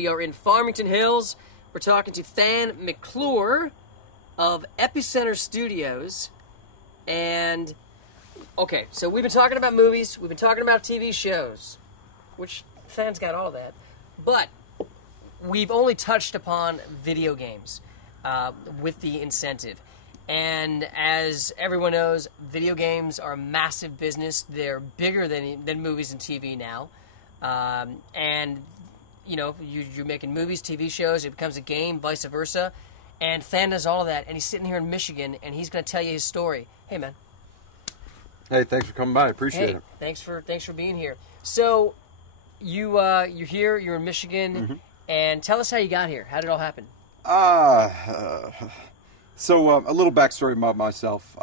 We are in Farmington Hills. We're talking to Than McClure of Epicenter Studios. And, okay, so we've been talking about movies. We've been talking about TV shows, which Than's got all that. But we've only touched upon video games with the incentive. And as everyone knows, video games are a massive business. They're bigger than movies and TV now. And, you know, you're making movies, TV shows, it becomes a game, vice versa. And Than does all of that, and he's sitting here in Michigan, and he's going to tell you his story. Hey, man. Hey, thanks for coming by. I appreciate it. Thanks for being here. So, you're here, you're in Michigan, and tell us how you got here. How did it all happen? So a little backstory about myself.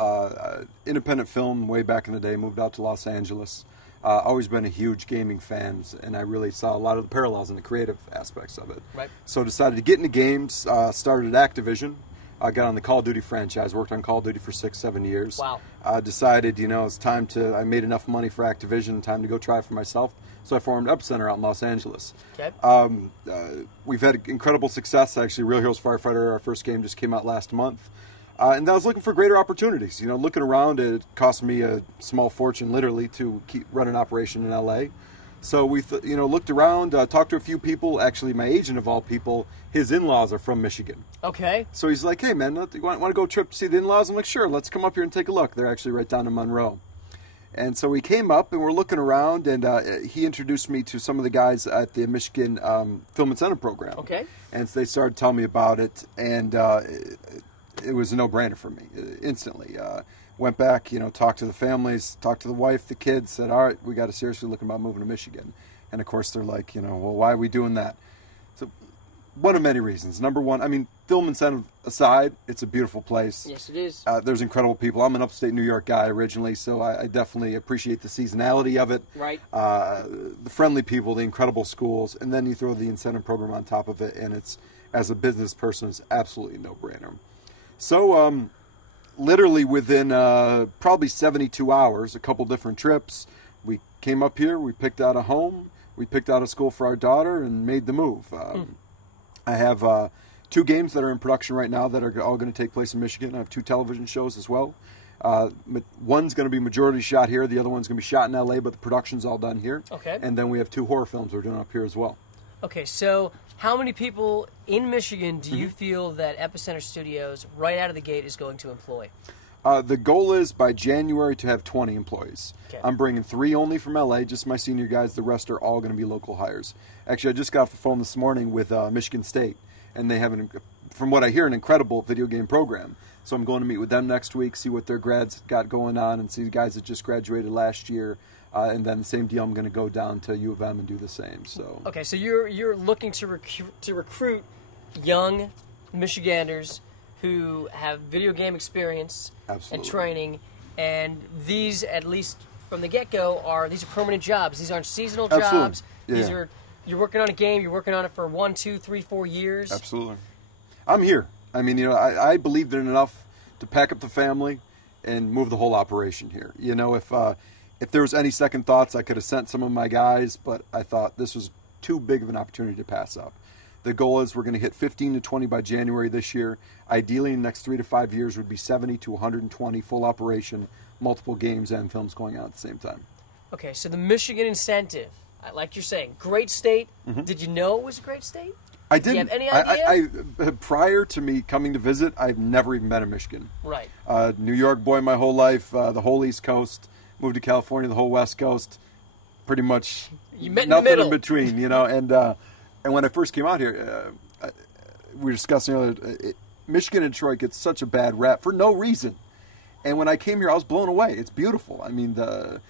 Independent film way back in the day, moved out to Los Angeles. Always been a huge gaming fan, and I really saw a lot of the parallels in the creative aspects of it. Right. So decided to get into games, started at Activision, got on the Call of Duty franchise, worked on Call of Duty for 6-7 years. Wow. Decided, you know, it's time to, I made enough money for Activision, time to go try it for myself. So I formed Epicenter out in Los Angeles. Okay. We've had incredible success. Actually, Real Heroes Firefighter, our first game, just came out last month. And I was looking for greater opportunities. You know, looking around, it cost me a small fortune, literally, to keep running an operation in L.A. So we, looked around, talked to a few people. Actually, my agent of all people, his in-laws are from Michigan. Okay. So he's like, hey, man, you want to go trip to see the in-laws? I'm like, sure, let's come up here and take a look. They're actually right down in Monroe. And so we came up, and we're looking around, and he introduced me to some of the guys at the Michigan Film Incentive Program. Okay. And so they started telling me about it, and it was a no-brainer for me instantly. Went back, talked to the families, talked to the wife, the kids, said, all right, we got to seriously look about moving to Michigan. And, of course, they're like, well, why are we doing that? So one of many reasons. Number one, I mean, film incentive aside, it's a beautiful place. Yes, it is. There's incredible people. I'm an upstate New York guy originally, so I definitely appreciate the seasonality of it. Right. The friendly people, the incredible schools, and then you throw the incentive program on top of it, and it's, as a business person, it's absolutely no-brainer. So, literally within probably 72 hours, a couple different trips, we came up here, we picked out a home, we picked out a school for our daughter, and made the move. I have 2 games that are in production right now that are all going to take place in Michigan. I have 2 television shows as well. One's going to be majority shot here, the other one's going to be shot in L.A., but the production's all done here. Okay. And then we have 2 horror films we're doing up here as well. Okay, so how many people in Michigan do you feel that Epicenter Studios, right out of the gate, is going to employ? The goal is by January to have 20 employees. Okay. I'm bringing 3 only from LA, just my senior guys. The rest are all going to be local hires. Actually, I just got off the phone this morning with Michigan State, and they have, from what I hear, an incredible video game program. So I'm going to meet with them next week, see what their grads got going on, and see the guys that just graduated last year. And then the same deal, I'm going to go down to U of M and do the same. So okay, so you're looking to recruit young Michiganders who have video game experience and training, and these, at least from the get-go, these are permanent jobs. These aren't seasonal jobs. Yeah. These are, you're working on a game. You're working on it for 1, 2, 3, 4 years. Absolutely. I'm here. I mean, I believed in enough to pack up the family and move the whole operation here. If there was any second thoughts, I could have sent some of my guys, but I thought this was too big of an opportunity to pass up. The goal is we're going to hit 15 to 20 by January this year. Ideally, in the next 3 to 5 years would be 70 to 120 full operation, multiple games and films going on at the same time. Okay, so the Michigan incentive, like you're saying, great state. Did you know it was a great state? I didn't. Did you have any idea? Prior to me coming to visit, I've never even been in Michigan. Right. New York boy my whole life, the whole East Coast. Moved to California, the whole West Coast, pretty much nothing in between, And when I first came out here, we were discussing earlier, Michigan and Detroit gets such a bad rap for no reason. And when I came here, I was blown away. It's beautiful. I mean, the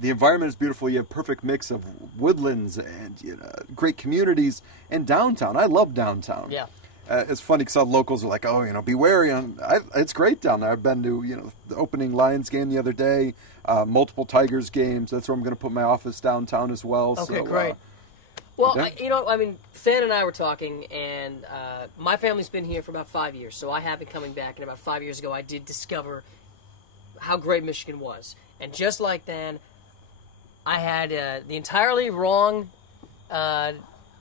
environment is beautiful. You have a perfect mix of woodlands and great communities and downtown. I love downtown. Yeah. It's funny because all the locals are like, be wary. It's great down there. I've been to, the opening Lions game the other day, multiple Tigers games. That's where I'm going to put my office downtown as well. Okay, so, great. Well, yeah. Than and I were talking, and my family's been here for about 5 years, so I have been coming back, and about 5 years ago I did discover how great Michigan was. And just like then, I had the entirely wrong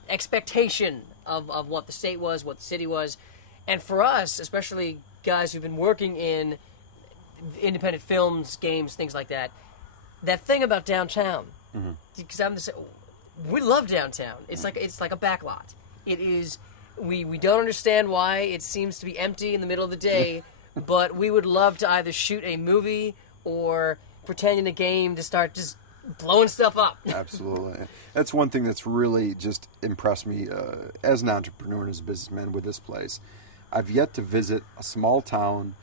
expectation of what the state was, what the city was. And for us, especially guys who've been working in independent films, games, things like that, that thing about downtown, because we love downtown. It's like a backlot. It is. We don't understand why it seems to be empty in the middle of the day, but we would love to either shoot a movie or pretend in a game to start just blowing stuff up. Absolutely. That's one thing that's really just impressed me as an entrepreneur and as a businessman with this place. I've yet to visit a small town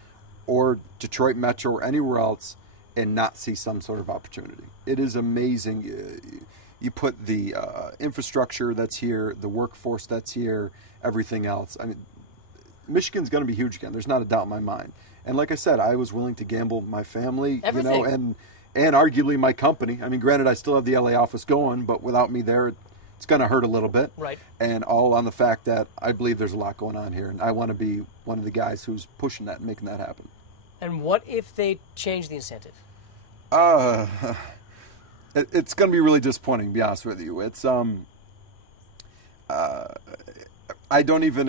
or Detroit Metro or anywhere else and not see some sort of opportunity. It is amazing. You put the infrastructure that's here, the workforce that's here, everything else. I mean, Michigan's going to be huge again. There's not a doubt in my mind. And like I said, I was willing to gamble my family, everything. And arguably my company. I mean, granted, I still have the LA office going, but without me there, it's going to hurt a little bit. Right. And all on the fact that I believe there's a lot going on here, and I want to be one of the guys who's pushing that and making that happen. And what if they change the incentive? It's going to be really disappointing, to be honest with you. It's I don't even.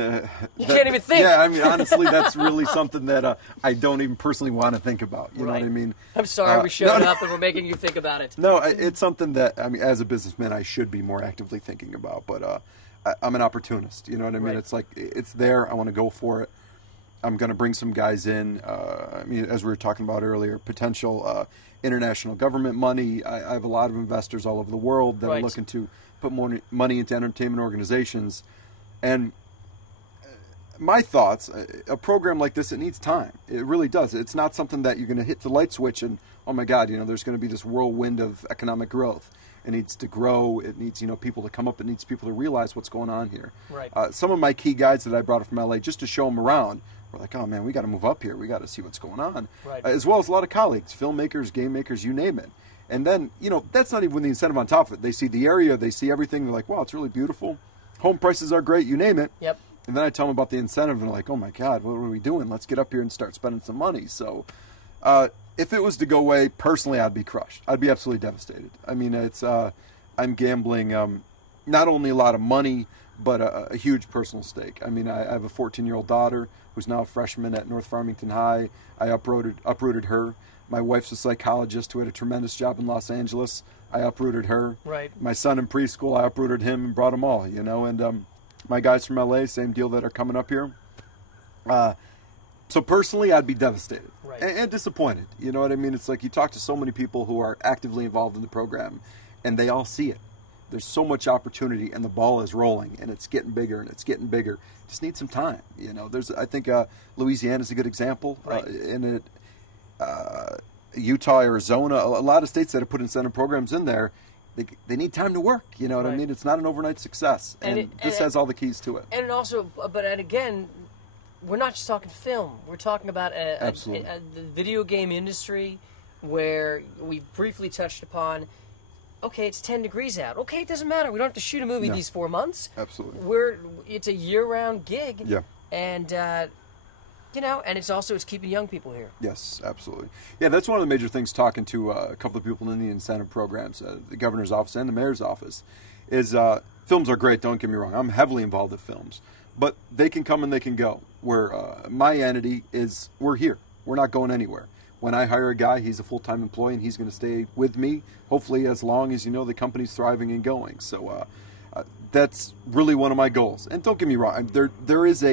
You can't even think. Yeah, I mean, honestly, that's really something that I don't even personally want to think about. You know what I mean? I'm sorry we showed up and we're making you think about it. No, it's something that, I mean, as a businessman, I should be more actively thinking about. But I'm an opportunist. You know what I mean? Right. It's like, it's there. I want to go for it. I'm going to bring some guys in. I mean, as we were talking about earlier, potential international government money. I have a lot of investors all over the world that are looking to put more money into entertainment organizations. And my thoughts, a program like this, it needs time. It really does. It's not something that you're going to hit the light switch and, oh my God, you know, there's going to be this whirlwind of economic growth. It needs to grow. It needs, you know, people to come up. It needs people to realize what's going on here. Right. Some of my key guys that I brought up from LA just to show them around were like, oh man, we got to move up here. We got to see what's going on. Right. As well as a lot of colleagues, filmmakers, game makers, you name it. And then, you know, that's not even the incentive on top of it. They see the area, they see everything. They're like, wow, it's really beautiful. Home prices are great, you name it. Yep. And then I tell them about the incentive, and they're like, oh my God, what are we doing? Let's get up here and start spending some money. So if it was to go away, personally, I'd be crushed. I'd be absolutely devastated. I mean, it's I'm gambling not only a lot of money, but a huge personal stake. I mean, I have a 14-year-old daughter who's now a freshman at North Farmington High. I uprooted her. My wife's a psychologist who had a tremendous job in Los Angeles. I uprooted her. Right. My son in preschool, I uprooted him and brought them all, you know. And my guys from LA, same deal, that are coming up here. So personally, I'd be devastated and disappointed. You know what I mean? It's like you talk to so many people who are actively involved in the program, and they all see it. There's so much opportunity, and the ball is rolling, and it's getting bigger, and it's getting bigger. Just need some time, you know. I think Louisiana's a good example. Right. Utah, Arizona, a lot of states that have put incentive programs in there, they need time to work. You know what I mean? It's not an overnight success, and this has all the keys to it. And also, and again, we're not just talking film. We're talking about the video game industry, where we briefly touched upon. Okay, it's 10 degrees out. Okay, it doesn't matter. We don't have to shoot a movie these 4 months. Absolutely. It's a year-round gig. Yeah. And you know, and it's keeping young people here. Yes, absolutely. Yeah, that's one of the major things, talking to a couple of people in the incentive programs, the governor's office and the mayor's office, is films are great, don't get me wrong. I'm heavily involved in films. But they can come and they can go. Where my entity is, we're here. We're not going anywhere. When I hire a guy, he's a full-time employee, and he's going to stay with me, hopefully as long as, you know, the company's thriving and going. So that's really one of my goals. And don't get me wrong, there is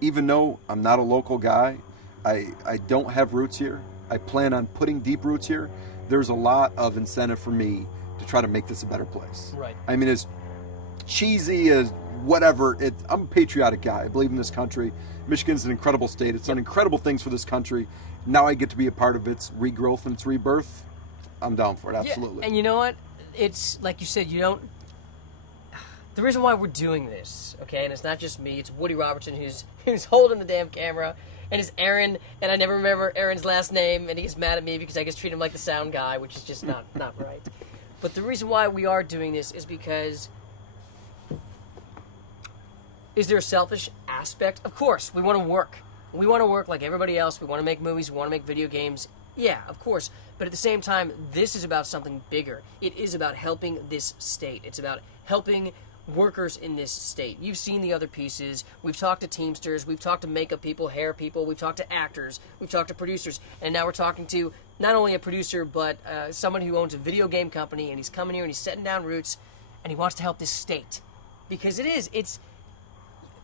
even though I'm not a local guy, I don't have roots here. I plan on putting deep roots here. There's a lot of incentive for me to try to make this a better place. Right. I mean, as cheesy as whatever, I'm a patriotic guy. I believe in this country. Michigan's an incredible state. It's done incredible things for this country. Now I get to be a part of its regrowth and its rebirth. I'm down for it, absolutely. Yeah, and you know what? It's like you said, the reason why we're doing this, okay, and it's not just me, it's Woody Robertson who's holding the damn camera, and it's Aaron, and I never remember Aaron's last name, and he gets mad at me because I just treat him like the sound guy, which is just not right. But the reason why we are doing this is because, is there a selfish aspect? Of course, we want to work. We want to work like everybody else. We want to make movies. We want to make video games. Yeah, of course. But at the same time, this is about something bigger. It is about helping this state. It's about helping workers in this state. You've seen the other pieces. We've talked to Teamsters. We've talked to makeup people, hair people. We've talked to actors. We've talked to producers. And now we're talking to not only a producer, but someone who owns a video game company, and he's coming here and he's setting down roots, and he wants to help this state. Because it's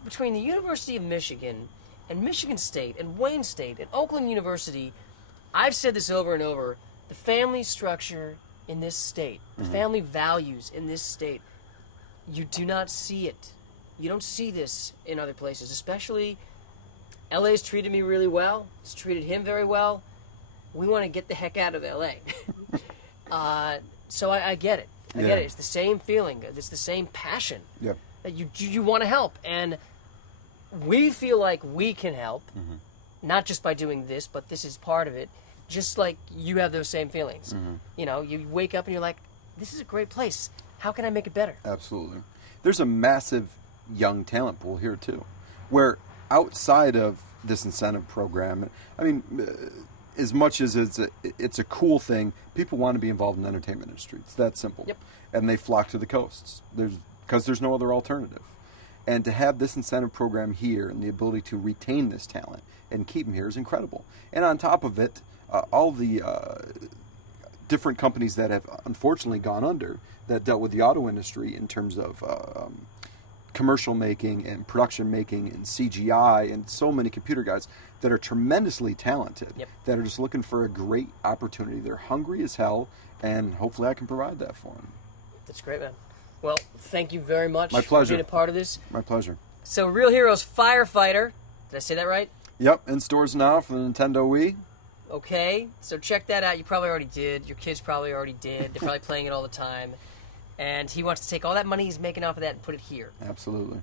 between the University of Michigan and Michigan State and Wayne State and Oakland University. I've said this over and over, the family structure in this state, the family values in this state, you do not see it. You don't see this in other places, especially LA's treated me really well. It's treated him very well. We want to get the heck out of LA. So I get it. I get it. It's the same feeling. It's the same passion that you want to help. And we feel like we can help, not just by doing this, but this is part of it. Just like you have those same feelings. You know, you wake up and you're like, this is a great place. How can I make it better? Absolutely. There's a massive young talent pool here, too, where outside of this incentive program, I mean, as much as it's a cool thing, people want to be involved in the entertainment industry. It's that simple. Yep. And they flock to the coasts because there's no other alternative. And to have this incentive program here and the ability to retain this talent and keep them here is incredible. And on top of it, all the different companies that have unfortunately gone under that dealt with the auto industry in terms of commercial making and production making and CGI and so many computer guys that are tremendously talented, that are just looking for a great opportunity. They're hungry as hell, and hopefully I can provide that for them. That's great, man. Well, thank you very much My pleasure. for being a part of this. My pleasure. So, Real Heroes Firefighter. Did I say that right? Yep, in stores now for the Nintendo Wii. Okay, so check that out. You probably already did. Your kids probably already did. They're probably playing it all the time. And he wants to take all that money he's making off of that and put it here. Absolutely.